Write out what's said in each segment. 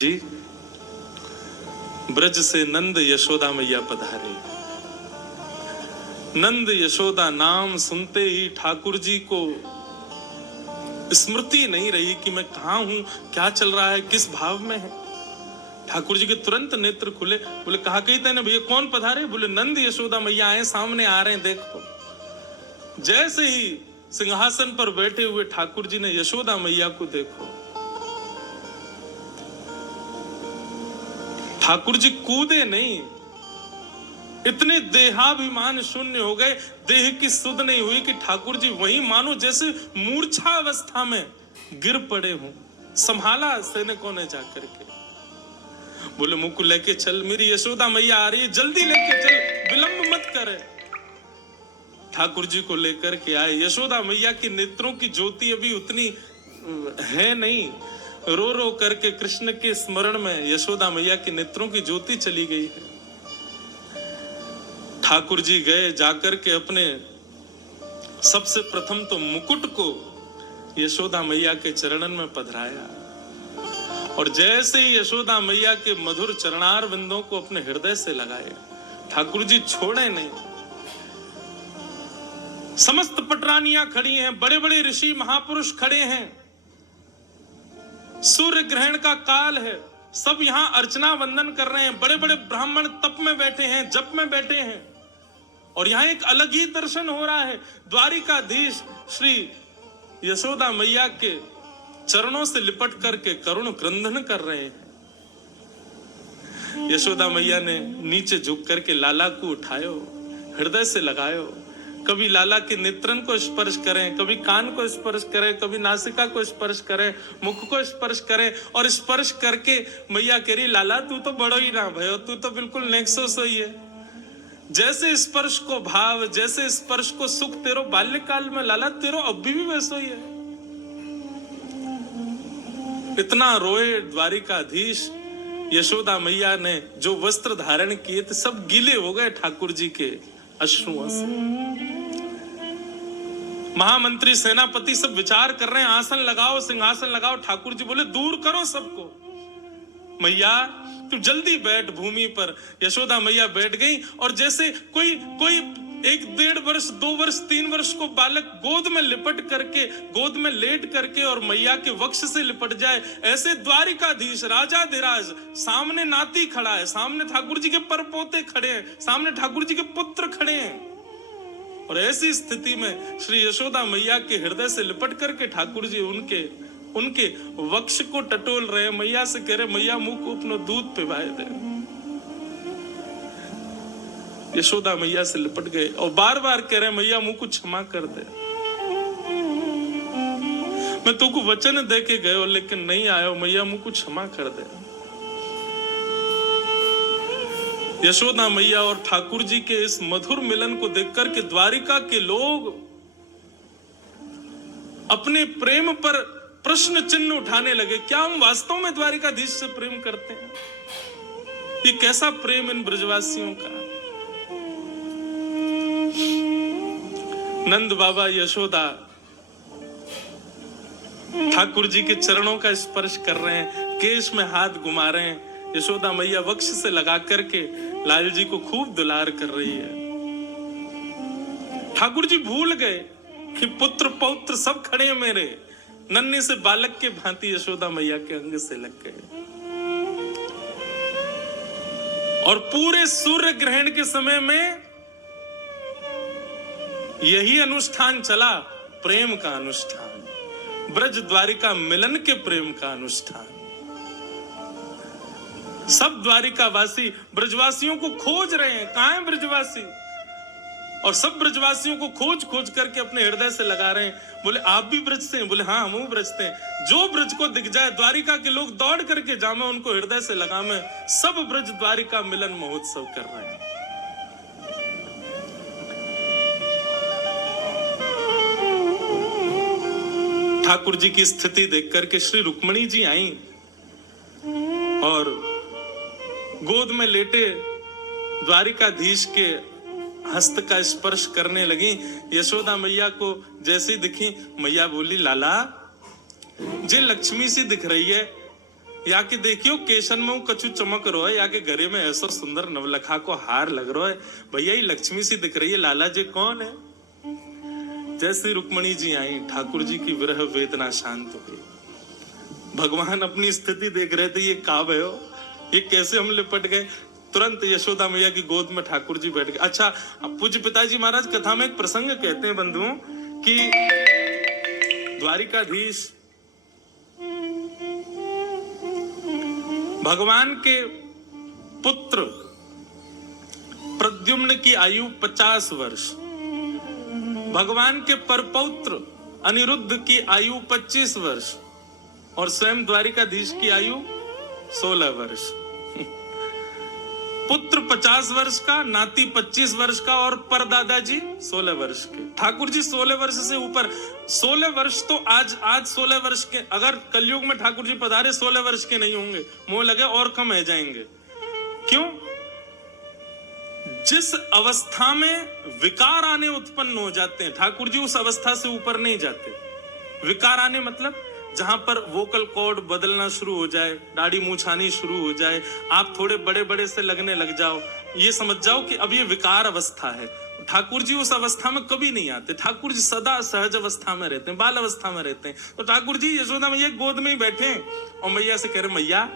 जी, ब्रज से नंद यशोदा मैया पधारे। नंद यशोदा नाम सुनते ही ठाकुर जी को स्मृति नहीं रही कि मैं कहां हूं, क्या चल रहा है, किस भाव में है। ठाकुर जी के तुरंत नेत्र खुले। बोले कहा कही तेने भैया, कौन पधारे? बोले नंद यशोदा मैया आए, सामने आ रहे हैं, देखो। जैसे ही सिंहासन पर बैठे हुए ठाकुर जी ने यशोदा मैया को देखो, ठाकुर जी कूदे नहीं, इतने देहाभिमान शून्य हो गए, देह की सुध नहीं हुई कि ठाकुर जी वहीं मानो जैसे मूर्छा अवस्था में गिर पड़े हों। संभाला सैनिकों ने जाकर के। बोले मुझको लेके चल, मेरी यशोदा मैया आ रही है, जल्दी लेके चल, विलंब मत करे। ठाकुर जी को लेकर के आए। यशोदा मैया की नेत्रों की ज्योति अभी उतनी है नहीं, रो रो करके कृष्ण के स्मरण में यशोदा मैया की नेत्रों की ज्योति चली गई है। ठाकुर जी गए, जाकर के अपने सबसे प्रथम तो मुकुट को यशोदा मैया के चरणन में पधराया, और जैसे ही यशोदा मैया के मधुर चरणार बिंदों को अपने हृदय से लगाए, ठाकुर जी छोड़े नहीं। समस्त पटरानियां खड़ी हैं, बड़े बड़े ऋषि महापुरुष खड़े हैं, सूर्य ग्रहण का काल है, सब यहां अर्चना वंदन कर रहे हैं, बड़े बड़े ब्राह्मण तप में बैठे हैं, जप में बैठे हैं, और यहां एक अलग ही दर्शन हो रहा है। द्वारिकाधीश श्री यशोदा मैया के चरणों से लिपट करके करुण क्रंदन कर रहे हैं। यशोदा मैया ने नीचे झुक करके लाला को उठायो, हृदय से लगायो, कभी लाला के नेत्रन को स्पर्श करें, कभी कान को स्पर्श करें, कभी नासिका को स्पर्श करें, मुख को स्पर्श करें, और स्पर्श करके मैया कह रही लाला तू तो बड़ो ही ना भयो, तू तो बिल्कुल नेक्सो सोई है। जैसे स्पर्श को भाव, जैसे स्पर्श को सुख तेरो बाल्यकाल में, लाला तेरो अभी भी वैसो ही है। इतना रोए द्वारिकाधीश। यशोदा मैया ने जो वस्त्र धारण किए थे सब गीले हो गए ठाकुर जी के अश्रुओं से। महामंत्री सेनापति सब विचार कर रहे हैं, आसन लगाओ, सिंहासन लगाओ। ठाकुर जी बोले दूर करो सबको, मैया तू जल्दी बैठ भूमि पर। यशोदा मैया बैठ गई, और जैसे कोई 1-1.5 वर्ष, 2 वर्ष, 3 वर्ष को बालक गोद में लिपट करके, गोद में लेट करके और मैया के वक्ष से लिपट जाए, ऐसे द्वारिकाधीश राजाधिराज सामने नाती खड़ा है, सामने ठाकुर जी के परपोते खड़े हैं, सामने ठाकुर जी के पुत्र खड़े हैं, और ऐसी स्थिति में श्री यशोदा मैया के हृदय से लिपट करके ठाकुर जी उनके वक्ष को टटोल रहे। मैया से कह रहे मैया मुंह को अपना दूध पिवाए दे। यशोदा मैया से लिपट गए और बार बार कह रहे मैया मुंह को क्षमा कर दे, मैं तुमको वचन दे के गयो लेकिन नहीं आयो, मैया मुंह को क्षमा कर दे। यशोदा मैया और ठाकुर जी के इस मधुर मिलन को देखकर के द्वारिका के लोग अपने प्रेम पर प्रश्न चिन्ह उठाने लगे। क्या हम वास्तव में द्वारिकाधीश से प्रेम करते हैं? ये कैसा प्रेम इन ब्रजवासियों का? नंद बाबा यशोदा ठाकुर जी के चरणों का स्पर्श कर रहे हैं, केश में हाथ घुमा रहे हैं। यशोदा मैया वक्ष से लगा करके लाल जी को खूब दुलार कर रही है। ठाकुर जी भूल गए कि पुत्र पौत्र सब खड़े हैं मेरे, नन्हे से बालक के भांति यशोदा मैया के अंग से लग गए। और पूरे सूर्य ग्रहण के समय में यही अनुष्ठान चला, प्रेम का अनुष्ठान, ब्रज द्वारिका मिलन के प्रेम का अनुष्ठान। सब द्वारिकावासी ब्रजवासियों को खोज रहे हैं, कहां है ब्रजवासी, और सब ब्रजवासियों को खोज खोज करके अपने हृदय से लगा रहे हैं। बोले आप भी ब्रज से हैं? बोले हाँ हम ब्रज से हैं। जो ब्रज को दिख जाए द्वारिका के लोग दौड़ करके जामे, उनको हृदय से लगा में। सब ब्रज द्वारिका मिलन महोत्सव कर रहे हैं। ठाकुर जी की स्थिति देख करके श्री रुक्मणी जी आई और गोद में लेटे द्वारिकाधीश के हस्त का स्पर्श करने लगी। यशोदा मैया को जैसे दिखी, मैया बोली लाला जे लक्ष्मी सी दिख रही है, या के देखियो केशन में कछु चमक रो है, या के घरे में ऐसा सुंदर नवलखा को हार लग रहा है। भैया ये लक्ष्मी सी दिख रही है, लाला जी कौन है? जैसे रुक्मणी जी आई, ठाकुर जी की विरह वेदना शांत हो गई। भगवान अपनी स्थिति देख रहे थे, ये काब है, ये कैसे हम लिपट गए। तुरंत यशोदा मैया की गोद में ठाकुर जी बैठ गए। अच्छा, पूज्य पिताजी महाराज कथा में एक प्रसंग कहते हैं बंधुओं कि द्वारिकाधीश भगवान के पुत्र प्रद्युम्न की आयु 50 वर्ष, भगवान के परपौत्र अनिरुद्ध की आयु 25 वर्ष और स्वयं द्वारिकाधीश की आयु 16 वर्ष। पुत्र 50 वर्ष का, नाती 25 वर्ष का और परदादाजी 16 वर्ष के। ठाकुर जी 16 वर्ष से ऊपर। 16 वर्ष तो आज 16 वर्ष के, अगर कलयुग में ठाकुर जी पधारे 16 वर्ष के नहीं होंगे, मोह लगे और कम रह जाएंगे। क्यों? जिस अवस्था में विकार आने उत्पन्न हो जाते हैं, ठाकुर जी उस अवस्था से ऊपर नहीं जाते। विकार आने मतलब जहां पर वोकल कॉर्ड बदलना शुरू हो जाए, दाढ़ी मूंछ आनी शुरू हो जाए, आप थोड़े बड़े बड़े से लगने लग जाओ, ये समझ जाओ कि अब ये विकार अवस्था है। ठाकुर जी उस अवस्था में कभी नहीं आते। ठाकुर जी सदा सहज अवस्था में रहते हैं, बाल अवस्था में रहते हैं। तो ठाकुर जी यशोदा मैया गोद में ही बैठे हैं और मैया से कह रहे, मैया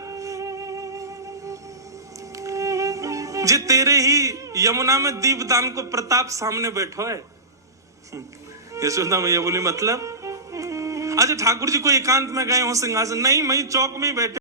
जे तेरे ही यमुना में दीपदान को प्रताप सामने बैठो है। यशोदा मैया बोली मतलब? अच्छा, ठाकुर जी को एकांत में गए हो सिंहासन? नहीं, मैं चौक में ही बैठे।